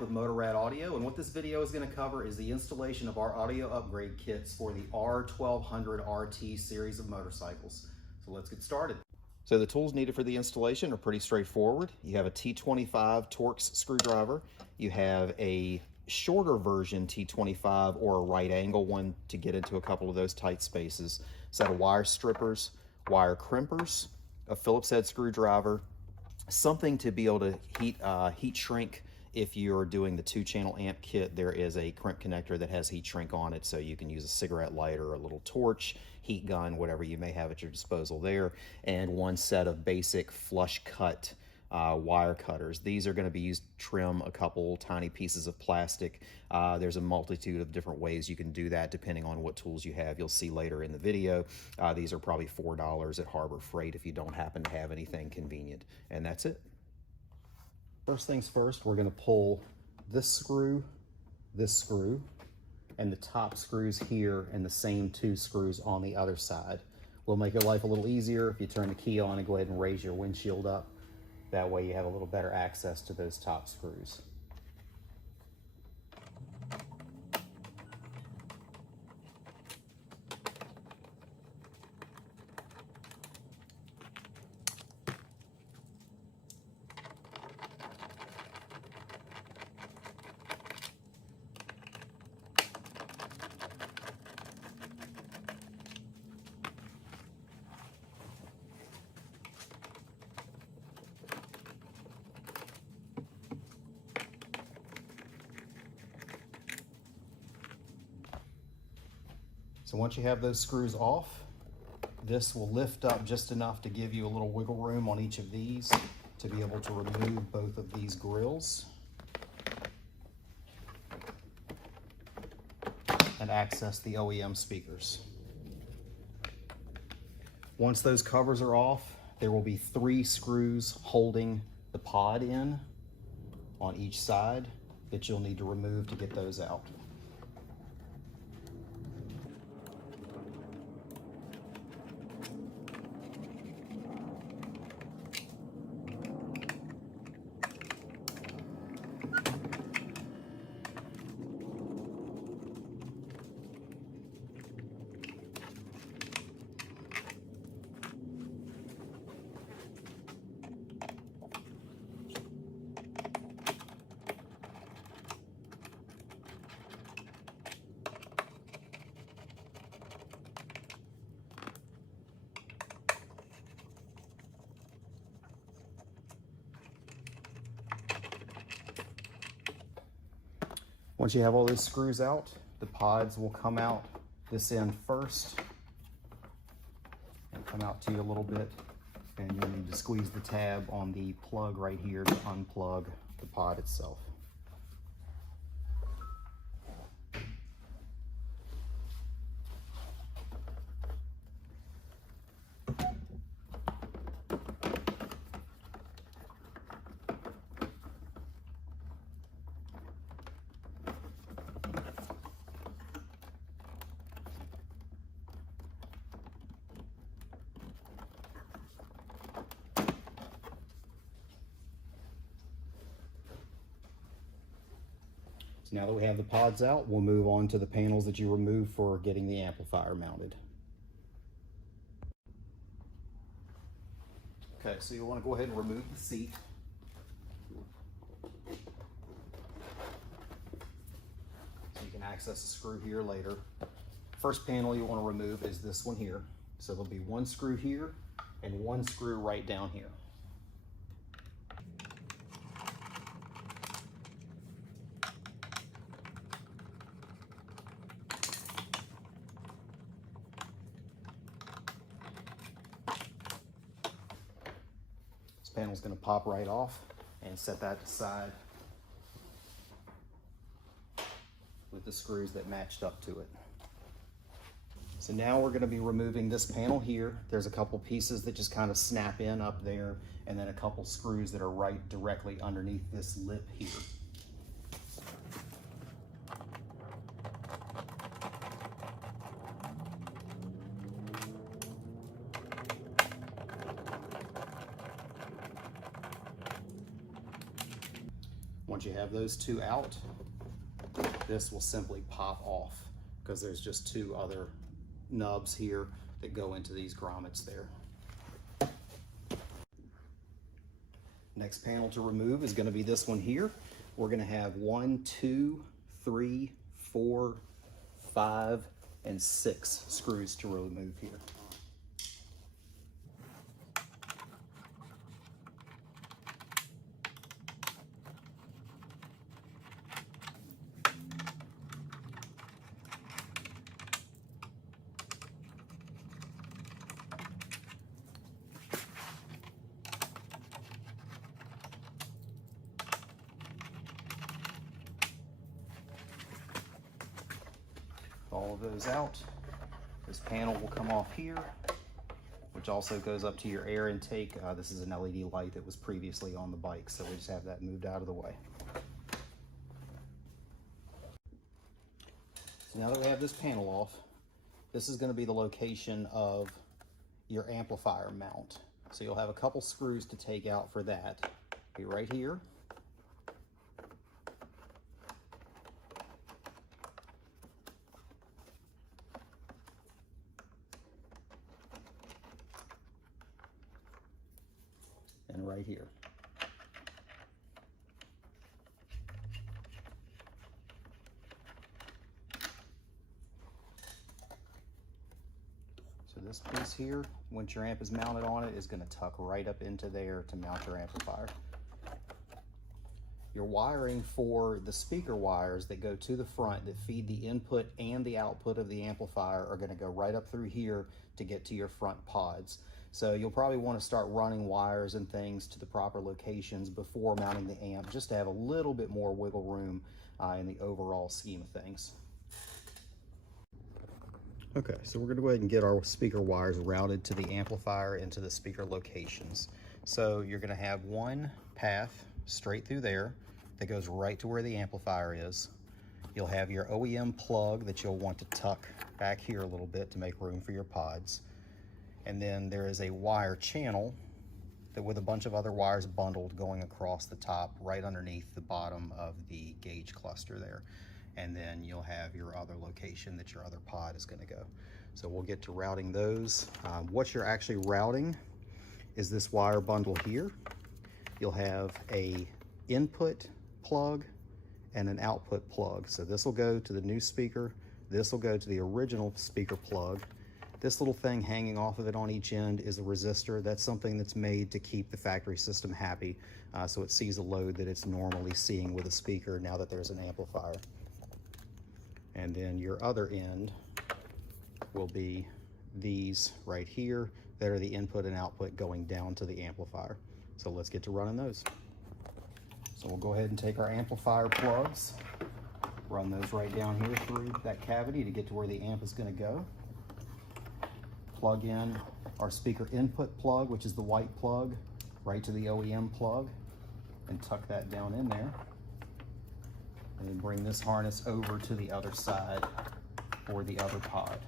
Mike with Motorrad Audio, and what this video is going to cover is the installation of our audio upgrade kits for the R1200RT series of motorcycles. So let's get started. So the tools needed for the installation are pretty straightforward. You have a T25 Torx screwdriver, you have a shorter version T25 or a right angle one to get into a couple of those tight spaces, a set of wire strippers, wire crimpers, a Phillips head screwdriver, something to be able to heat shrink. If you're doing the 2-channel amp kit, there is a crimp connector that has heat shrink on it, so you can use a cigarette lighter, a little torch, heat gun, whatever you may have at your disposal there, and one set of basic flush cut wire cutters. These are going to be used to trim a couple tiny pieces of plastic. There's a multitude of different ways you can do that depending on what tools you have. You'll see later in the video. These are probably $4 at Harbor Freight if you don't happen to have anything convenient. And that's it. First things first, we're going to pull this screw, and the top screws here, and the same 2 screws on the other side. Will make your life a little easier if you turn the key on and go ahead and raise your windshield up. That way you have a little better access to those top screws. So once you have those screws off, this will lift up just enough to give you a little wiggle room on each of these to be able to remove both of these grills and access the OEM speakers. Once those covers are off, there will be 3 screws holding the pod in on each side that you'll need to remove to get those out. Once you have all those screws out, the pods will come out this end first and come out to you a little bit, and you'll need to squeeze the tab on the plug right here to unplug the pod itself. So now that we have the pods out, we'll move on to the panels that you remove for getting the amplifier mounted. Okay, so you want to go ahead and remove the seat. So you can access the screw here later. First panel you want to remove is this one here. So there'll be 1 screw here and 1 screw right down here. Panel is going to pop right off, and set that aside with the screws that matched up to it. So now we're going to be removing this panel here. There's a couple pieces that just kind of snap in up there, and then a couple screws that are right directly underneath this lip here. Once you have those two out, this will simply pop off because there's just two other nubs here that go into these grommets there. Next panel to remove is going to be this one here. We're going to have 1, 2, 3, 4, 5, and 6 screws to remove here. All of those out. This panel will come off here, which also goes up to your air intake. This is an LED light that was previously on the bike, so we just have that moved out of the way. So now that we have this panel off, this is going to be the location of your amplifier mount. So you'll have a couple screws to take out for that. Be right here. And right here. So this piece here, once your amp is mounted on it, is going to tuck right up into there to mount your amplifier. Your wiring for the speaker wires that go to the front that feed the input and the output of the amplifier are going to go right up through here to get to your front pods. So you'll probably want to start running wires and things to the proper locations before mounting the amp, just to have a little bit more wiggle room in the overall scheme of things. Okay, so we're going to go ahead and get our speaker wires routed to the amplifier and to the speaker locations. So you're going to have one path straight through there that goes right to where the amplifier is. You'll have your OEM plug that you'll want to tuck back here a little bit to make room for your pods. And then there is a wire channel that with a bunch of other wires bundled going across the top right underneath the bottom of the gauge cluster there. And then you'll have your other location that your other pod is going to go. So we'll get to routing those. What you're actually routing is this wire bundle here. You'll have a input plug and an output plug. So this will go to the new speaker. This will go to the original speaker plug. This little thing hanging off of it on each end is a resistor. That's something that's made to keep the factory system happy, so it sees a load that it's normally seeing with a speaker now that there's an amplifier. And then your other end will be these right here that are the input and output going down to the amplifier. So let's get to running those. So we'll go ahead and take our amplifier plugs, run those right down here through that cavity to get to where the amp is going to go. Plug in our speaker input plug, which is the white plug, right to the OEM plug, and tuck that down in there. And then bring this harness over to the other side for the other pod.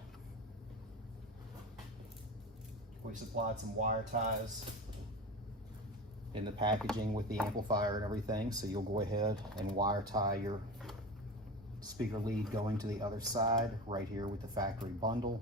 We supplied some wire ties in the packaging with the amplifier and everything, so you'll go ahead and wire tie your speaker lead going to the other side right here with the factory bundle.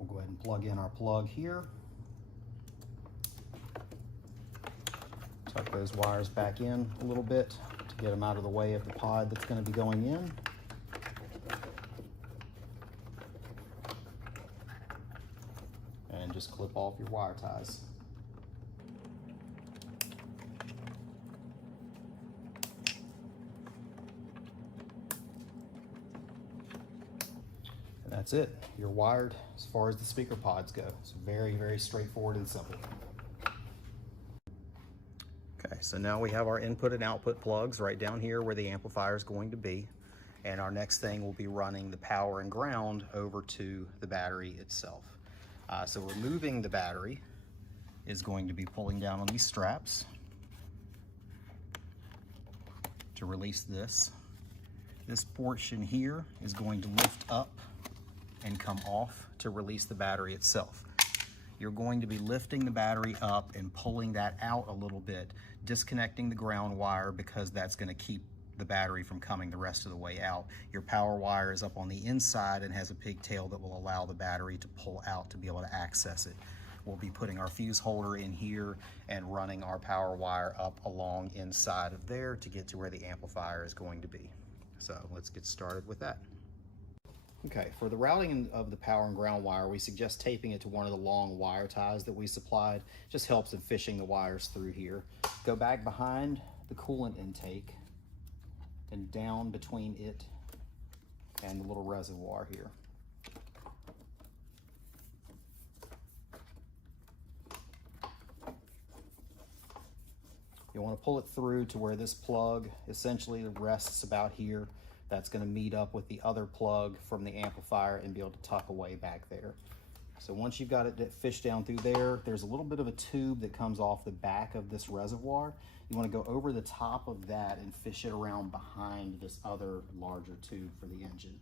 We'll go ahead and plug in our plug here. Tuck those wires back in a little bit to get them out of the way of the pod that's going to be going in. And just clip off your wire ties. That's it. You're wired as far as the speaker pods go. It's very, very straightforward and simple. Okay, so now we have our input and output plugs right down here where the amplifier is going to be. And our next thing will be running the power and ground over to the battery itself. So removing the battery is going to be pulling down on these straps to release this. This portion here is going to lift up and come off to release the battery itself. You're going to be lifting the battery up and pulling that out a little bit, disconnecting the ground wire because that's going to keep the battery from coming the rest of the way out. Your power wire is up on the inside and has a pigtail that will allow the battery to pull out to be able to access it. We'll be putting our fuse holder in here and running our power wire up along inside of there to get to where the amplifier is going to be. So let's get started with that. Okay, for the routing of the power and ground wire, we suggest taping it to one of the long wire ties that we supplied. Just helps in fishing the wires through here. Go back behind the coolant intake and down between it and the little reservoir here. You want to pull it through to where this plug essentially rests about here. That's going to meet up with the other plug from the amplifier and be able to tuck away back there. So once you've got it fished down through there, there's a little bit of a tube that comes off the back of this reservoir. You want to go over the top of that and fish it around behind this other larger tube for the engine.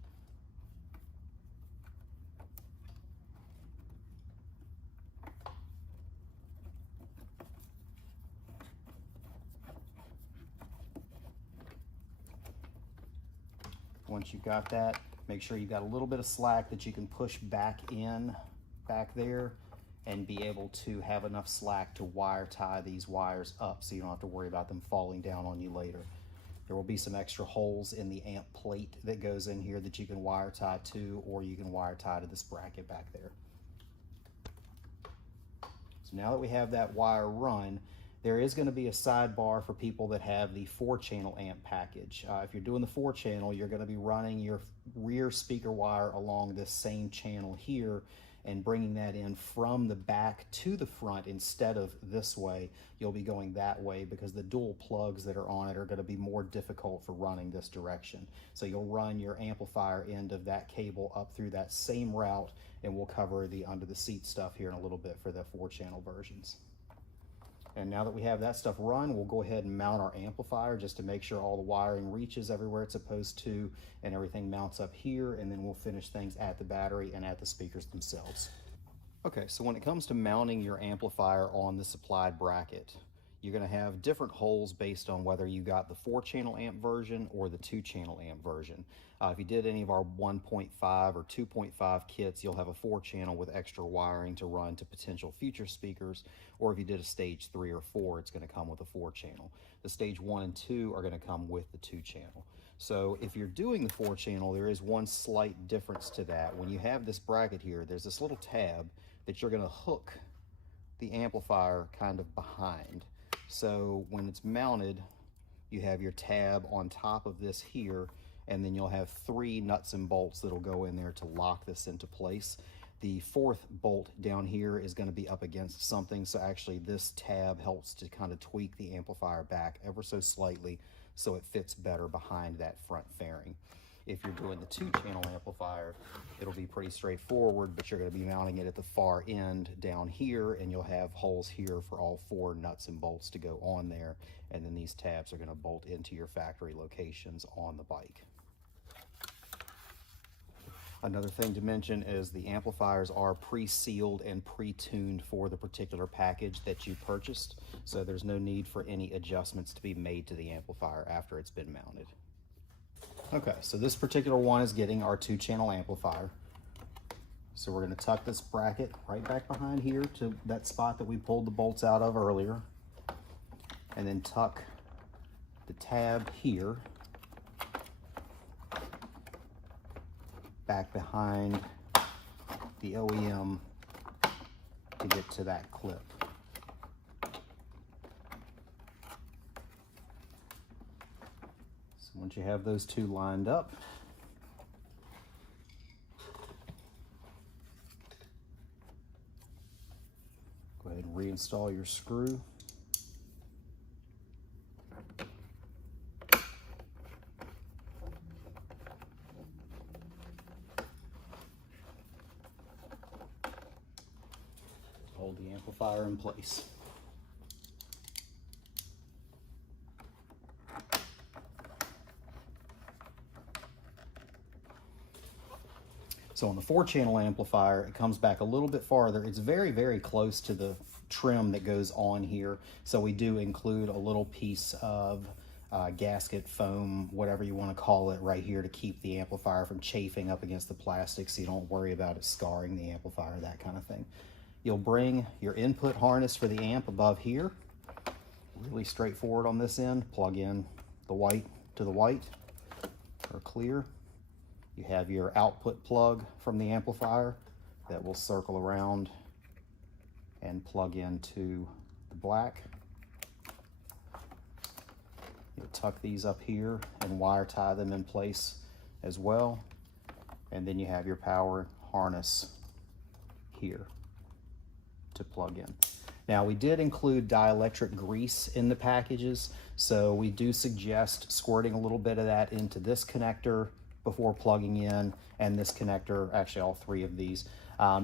Once you've got that, make sure you've got a little bit of slack that you can push back there and be able to have enough slack to wire tie these wires up so you don't have to worry about them falling down on you later. There will be some extra holes in the amp plate that goes in here that you can wire tie to, or you can wire tie to this bracket back there. So now that we have that wire run, there is going to be a sidebar for people that have the 4-channel amp package. If you're doing the 4-channel, you're going to be running your rear speaker wire along this same channel here and bringing that in from the back to the front instead of this way. You'll be going that way because the dual plugs that are on it are going to be more difficult for running this direction. So you'll run your amplifier end of that cable up through that same route, and we'll cover the under the seat stuff here in a little bit for the 4-channel versions. And now that we have that stuff run, we'll go ahead and mount our amplifier just to make sure all the wiring reaches everywhere it's supposed to and everything mounts up here, and then we'll finish things at the battery and at the speakers themselves. Okay, so when it comes to mounting your amplifier on the supplied bracket, you're going to have different holes based on whether you got the 4-channel amp version or the 2-channel amp version. If you did any of our 1.5 or 2.5 kits, you'll have a 4-channel with extra wiring to run to potential future speakers, or if you did a stage 3 or 4, it's going to come with a 4-channel. The stage 1 and 2 are going to come with the 2-channel. So if you're doing the 4-channel, there is one slight difference to that. When you have this bracket here, there's this little tab that you're going to hook the amplifier kind of behind. So when it's mounted, you have your tab on top of this here, and then you'll have 3 nuts and bolts that'll go in there to lock this into place. The 4th bolt down here is going to be up against something, so actually this tab helps to kind of tweak the amplifier back ever so slightly so it fits better behind that front fairing. If you're doing the 2-channel amplifier, it'll be pretty straightforward, but you're going to be mounting it at the far end down here, and you'll have holes here for all 4 nuts and bolts to go on there, and then these tabs are going to bolt into your factory locations on the bike. Another thing to mention is the amplifiers are pre-sealed and pre-tuned for the particular package that you purchased, so there's no need for any adjustments to be made to the amplifier after it's been mounted. Okay, so this particular one is getting our 2-channel amplifier. So we're going to tuck this bracket right back behind here to that spot that we pulled the bolts out of earlier, and then tuck the tab here back behind the OEM to get to that clip. So once you have those 2 lined up, reinstall your screw. Hold the amplifier in place. So on the 4-channel amplifier, it comes back a little bit farther. It's very, very close to the trim that goes on here. So we do include a little piece of gasket foam, whatever you want to call it, right here to keep the amplifier from chafing up against the plastic, so you don't worry about it scarring the amplifier, that kind of thing. You'll bring your input harness for the amp above here. Really straightforward on this end. Plug in the white to the white or clear. You have your output plug from the amplifier that will circle around and plug into the black. You'll tuck these up here and wire tie them in place as well. And then you have your power harness here to plug in. Now, we did include dielectric grease in the packages, so we do suggest squirting a little bit of that into this connector before plugging in, and this connector, actually all 3 of these,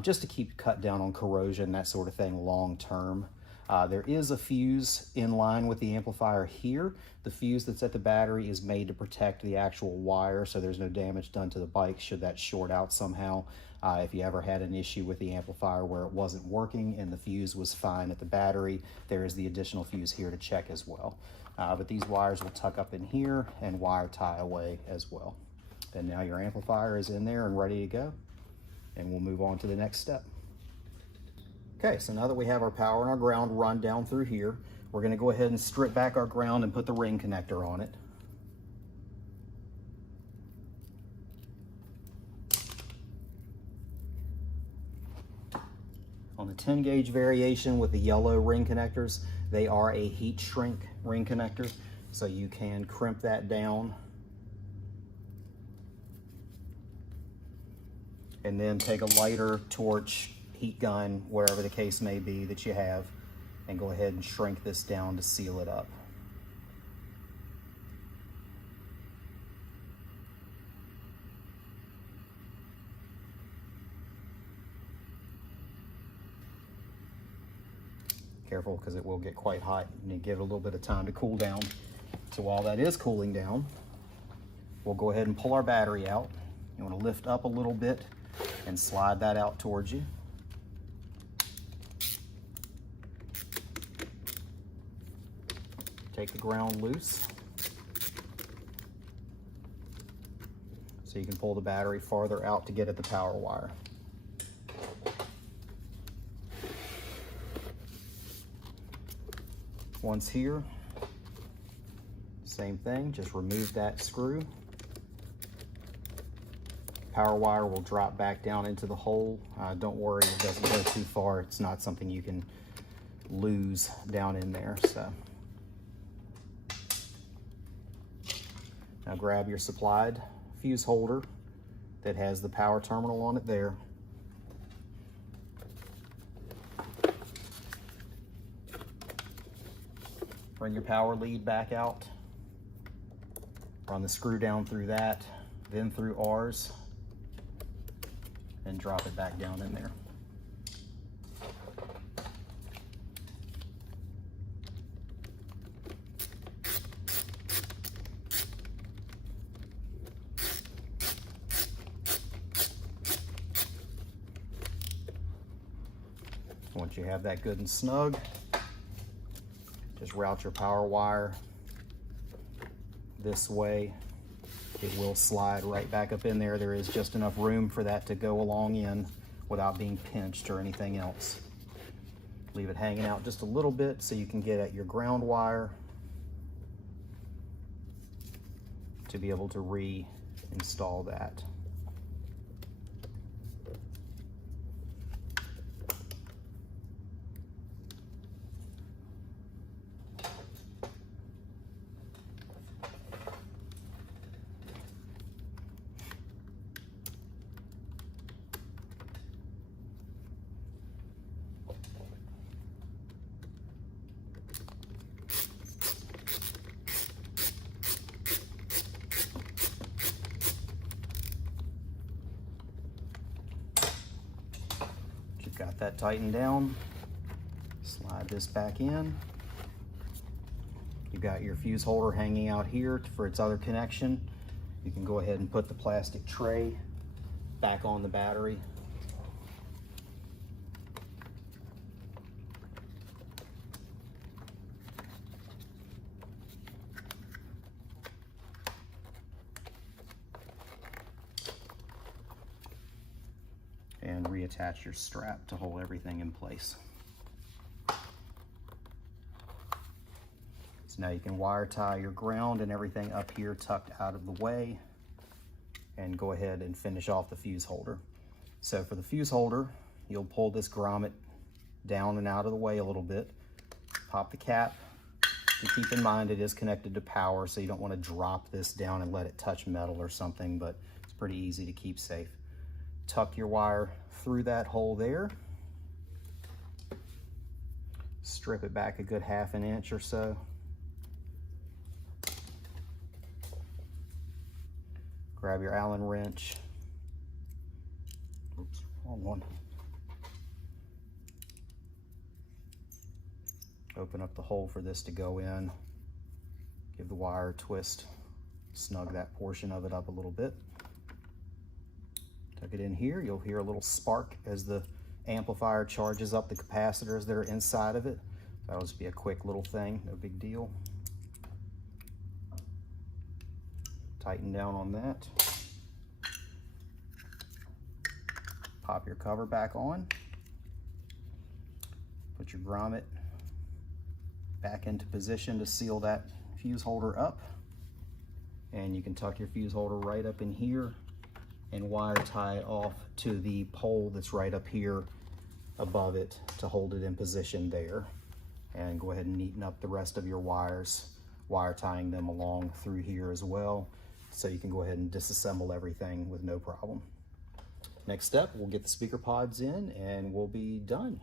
just to keep cut down on corrosion, that sort of thing long term. There is a fuse in line with the amplifier here. The fuse that's at the battery is made to protect the actual wire, so there's no damage done to the bike should that short out somehow. If you ever had an issue with the amplifier where it wasn't working and the fuse was fine at the battery, there is the additional fuse here to check as well. But these wires will tuck up in here and wire tie away as well. And now your amplifier is in there and ready to go, and we'll move on to the next step. Okay, so now that we have our power and our ground run down through here, we're gonna go ahead and strip back our ground and put the ring connector on it. On the 10 gauge variation with the yellow ring connectors, they are a heat shrink ring connector, so you can crimp that down and then take a lighter, torch, heat gun, wherever the case may be that you have, and go ahead and shrink this down to seal it up. Careful, because it will get quite hot. You need to give it a little bit of time to cool down. So while that is cooling down, we'll go ahead and pull our battery out. You want to lift up a little bit and slide that out towards you. Take the ground loose so you can pull the battery farther out to get at the power wire. Once here, same thing, just remove that screw. Power wire will drop back down into the hole. Don't worry, it doesn't go too far. It's not something you can lose down in there. So now grab your supplied fuse holder that has the power terminal on it there. Bring your power lead back out. Run the screw down through that, then through ours, and drop it back down in there. Once you have that good and snug, just route your power wire this way. It will slide right back up in there. There is just enough room for that to go along in without being pinched or anything else. Leave it hanging out just a little bit so you can get at your ground wire to be able to reinstall that. that tightened down. Slide this back in. You've got your fuse holder hanging out here for its other connection. You can go ahead and put the plastic tray back on the battery. And reattach your strap to hold everything in place. So now you can wire tie your ground and everything up here tucked out of the way, and go ahead and finish off the fuse holder. So for the fuse holder, you'll pull this grommet down and out of the way a little bit, pop the cap, and keep in mind it is connected to power, so you don't want to drop this down and let it touch metal or something, but it's pretty easy to keep safe. Tuck your wire through that hole there, strip it back a good 1/2 inch or so. Grab your Allen wrench. Oops, wrong one. Open up the hole for this to go in. Give the wire a twist. Snug that portion of it up a little bit. Tuck it in here. You'll hear a little spark as the amplifier charges up the capacitors that are inside of it. That'll just be a quick little thing, no big deal. Tighten down on that. Pop your cover back on. Put your grommet back into position to seal that fuse holder up. And you can tuck your fuse holder right up in here and wire tie it off to the pole that's right up here above it to hold it in position there. And go ahead and neaten up the rest of your wires, wire tying them along through here as well, so you can go ahead and disassemble everything with no problem. Next step, we'll get the speaker pods in and we'll be done.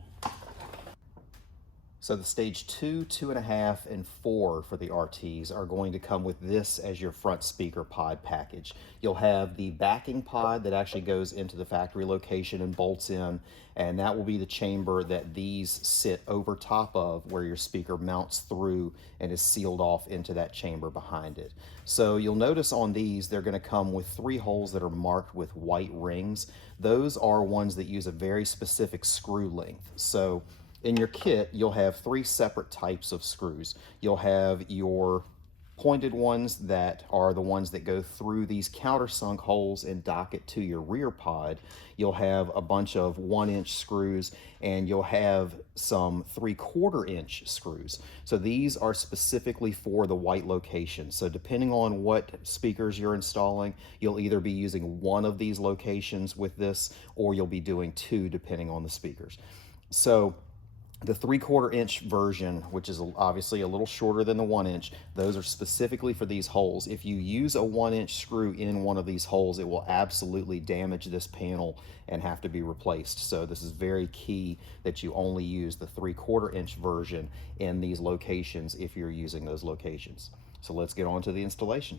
So the stage 2, 2.5, and 4 for the RTs are going to come with this as your front speaker pod package. You'll have the backing pod that actually goes into the factory location and bolts in, and that will be the chamber that these sit over top of, where your speaker mounts through and is sealed off into that chamber behind it. So you'll notice on these, they're going to come with 3 holes that are marked with white rings. Those are ones that use a very specific screw length. So in your kit, you'll have 3 separate types of screws. You'll have your pointed ones that are the ones that go through these countersunk holes and dock it to your rear pod. You'll have a bunch of 1-inch screws, and you'll have some 3/4 inch screws. So these are specifically for the white location. So depending on what speakers you're installing, you'll either be using one of these locations with this, or you'll be doing 2 depending on the speakers. So the 3/4 inch version, which is obviously a little shorter than the 1-inch, those are specifically for these holes. If you use a 1-inch screw in one of these holes, it will absolutely damage this panel and have to be replaced. So this is very key that you only use the 3/4 inch version in these locations if you're using those locations. So let's get on to the installation.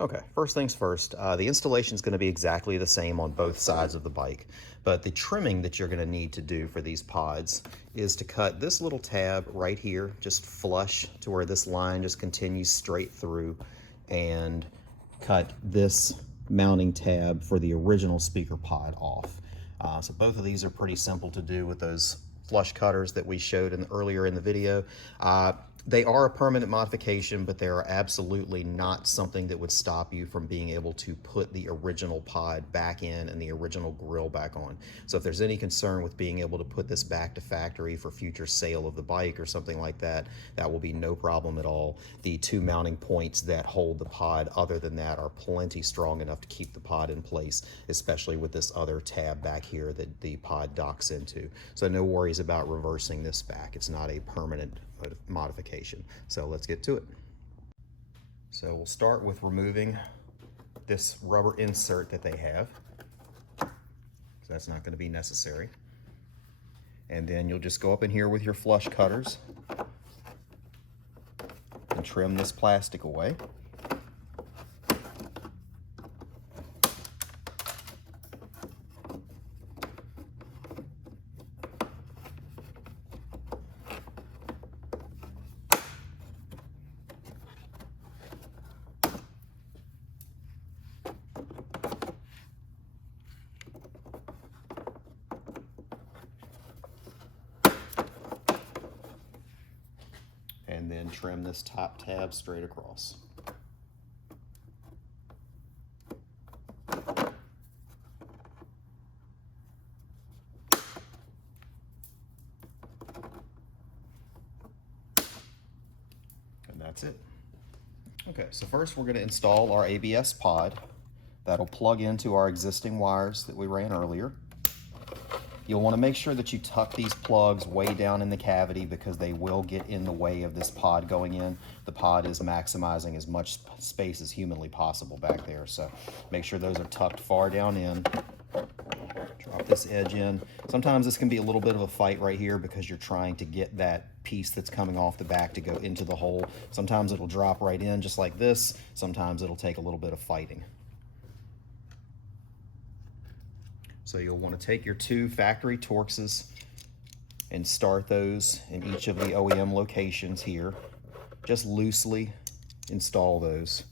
Okay, first things first, the installation is going to be exactly the same on both sides of the bike, but the trimming that you're going to need to do for these pods is to cut this little tab right here, just flush to where this line just continues straight through, and cut this mounting tab for the original speaker pod off. So both of these are pretty simple to do with those flush cutters that we showed earlier in the video. They are a permanent modification, but they are absolutely not something that would stop you from being able to put the original pod back in and the original grill back on. So if there's any concern with being able to put this back to factory for future sale of the bike or something like that, that will be no problem at all. The 2 mounting points that hold the pod other than that are plenty strong enough to keep the pod in place, especially with this other tab back here that the pod docks into. So no worries about reversing this back. It's not a permanent modification. So let's get to it. So we'll start with removing this rubber insert that they have. So that's not going to be necessary. And then you'll just go up in here with your flush cutters and trim this plastic away. and then trim this top tab straight across. And that's it. Okay, so first we're going to install our ABS pod. That'll plug into our existing wires that we ran earlier. You'll want to make sure that you tuck these plugs way down in the cavity because they will get in the way of this pod going in. The pod is maximizing as much space as humanly possible back there, so make sure those are tucked far down in. Drop this edge in. Sometimes this can be a little bit of a fight right here because you're trying to get that piece that's coming off the back to go into the hole. Sometimes it'll drop right in just like this. Sometimes it'll take a little bit of fighting. So you'll want to take your 2 factory Torxes and start those in each of the OEM locations here. Just loosely install those.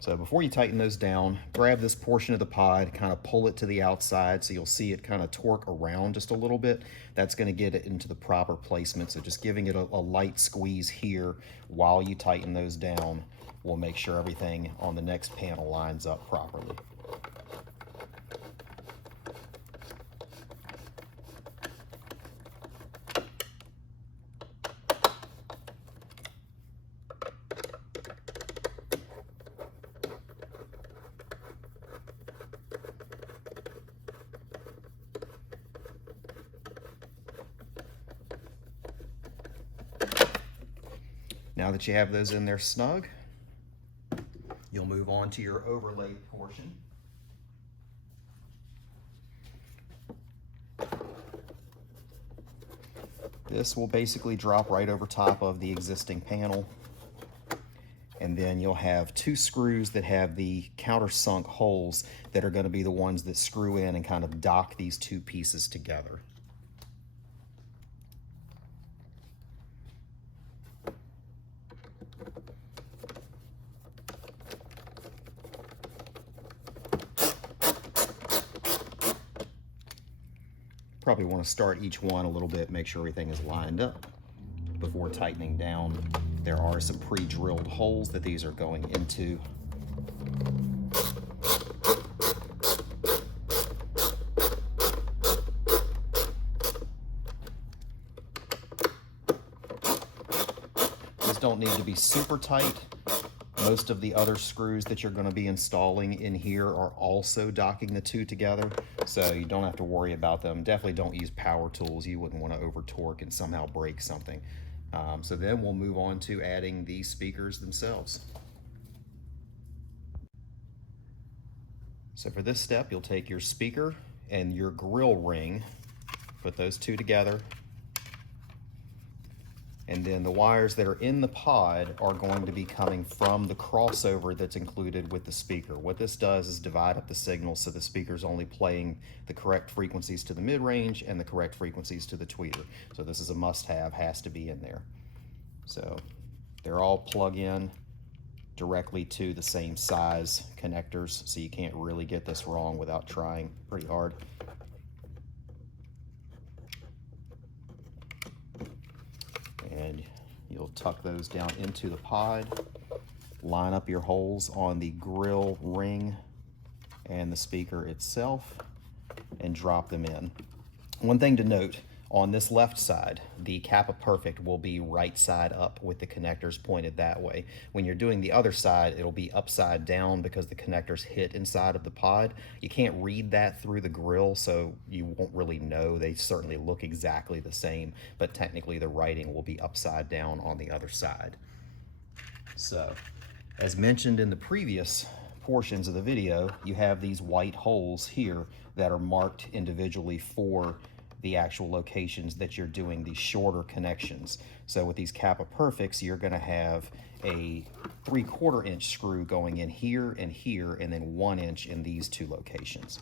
So before you tighten those down, grab this portion of the pod, kind of pull it to the outside so you'll see it kind of torque around just a little bit. That's going to get it into the proper placement. So just giving it a light squeeze here while you tighten those down will make sure everything on the next panel lines up properly. Now that you have those in there snug, you'll move on to your overlay portion. This will basically drop right over top of the existing panel. And then you'll have 2 screws that have the countersunk holes that are going to be the ones that screw in and kind of dock these 2 pieces together. Probably want to start each one a little bit, make sure everything is lined up before tightening down. There are some pre-drilled holes that these are going into. These don't need to be super tight. Most of the other screws that you're going to be installing in here are also docking the 2 together, so you don't have to worry about them. Definitely don't use power tools. You wouldn't want to over torque and somehow break something. So then we'll move on to adding the speakers themselves. So for this step, you'll take your speaker and your grill ring, put those 2 together, and then the wires that are in the pod are going to be coming from the crossover that's included with the speaker. What this does is divide up the signal so the speaker's only playing the correct frequencies to the mid-range and the correct frequencies to the tweeter. So this is a must-have, has to be in there. So they're all plug in directly to the same size connectors, so you can't really get this wrong without trying pretty hard. And you'll tuck those down into the pod, line up your holes on the grill ring and the speaker itself, and drop them in. One thing to note, on this left side, the Kappa Perfect will be right side up with the connectors pointed that way. When you're doing the other side, it'll be upside down because the connectors hit inside of the pod. You can't read that through the grill, so you won't really know. They certainly look exactly the same, but technically the writing will be upside down on the other side. So, as mentioned in the previous portions of the video, you have these white holes here that are marked individually for the actual locations that you're doing these shorter connections. So with these Kappa Perfects, you're going to have a 3/4 inch screw going in here, and then 1 inch in these 2 locations.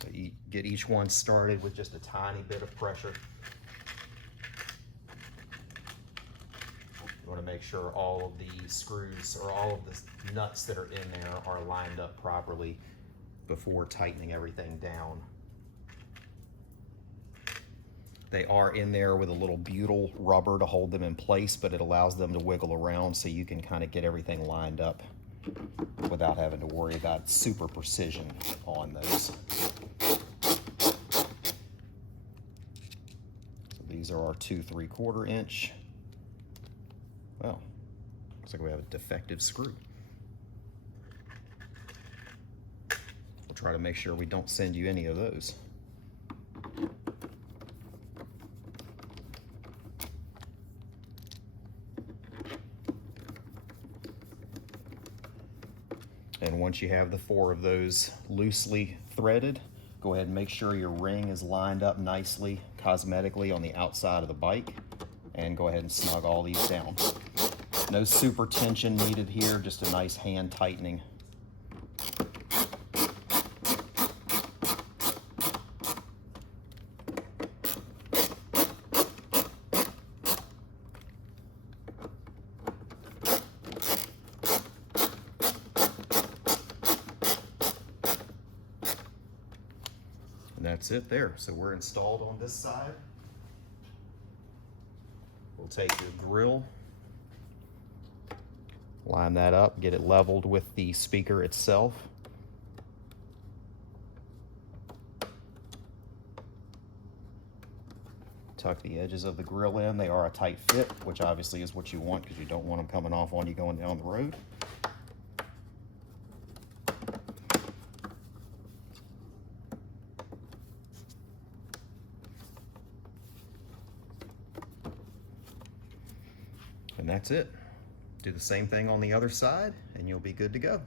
So you get each one started with just a tiny bit of pressure. You want to make sure all of the screws or all of the nuts that are in there are lined up properly before tightening everything down. They are in there with a little butyl rubber to hold them in place, but it allows them to wiggle around so you can kind of get everything lined up without having to worry about super precision on those. So these are our 2 3/4 inch. Well, looks like we have a defective screw. We'll try to make sure we don't send you any of those. And once you have the 4 of those loosely threaded, go ahead and make sure your ring is lined up nicely, cosmetically on the outside of the bike, and go ahead and snug all these down. No super tension needed here, just a nice hand tightening. And that's it there. So we're installed on this side. We'll take your grill, line that up, get it leveled with the speaker itself. Tuck the edges of the grill in. They are a tight fit, which obviously is what you want because you don't want them coming off on you going down the road. And that's it. Do the same thing on the other side and you'll be good to go.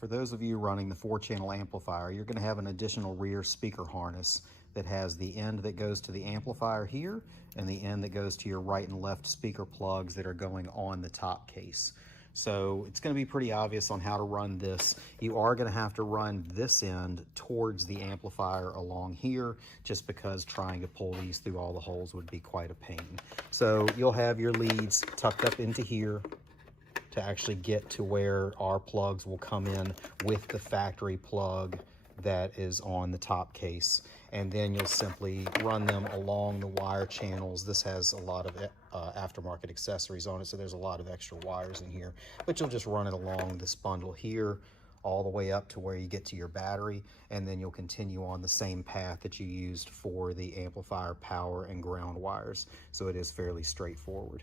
For those of you running the 4-channel amplifier, you're going to have an additional rear speaker harness that has the end that goes to the amplifier here and the end that goes to your right and left speaker plugs that are going on the top case. So it's going to be pretty obvious on how to run this. You are going to have to run this end towards the amplifier along here, just because trying to pull these through all the holes would be quite a pain. So you'll have your leads tucked up into here to actually get to where our plugs will come in with the factory plug that is on the top case. And then you'll simply run them along the wire channels. This has a lot of aftermarket accessories on it, so there's a lot of extra wires in here. But you'll just run it along this bundle here, all the way up to where you get to your battery, and then you'll continue on the same path that you used for the amplifier power and ground wires. So it is fairly straightforward.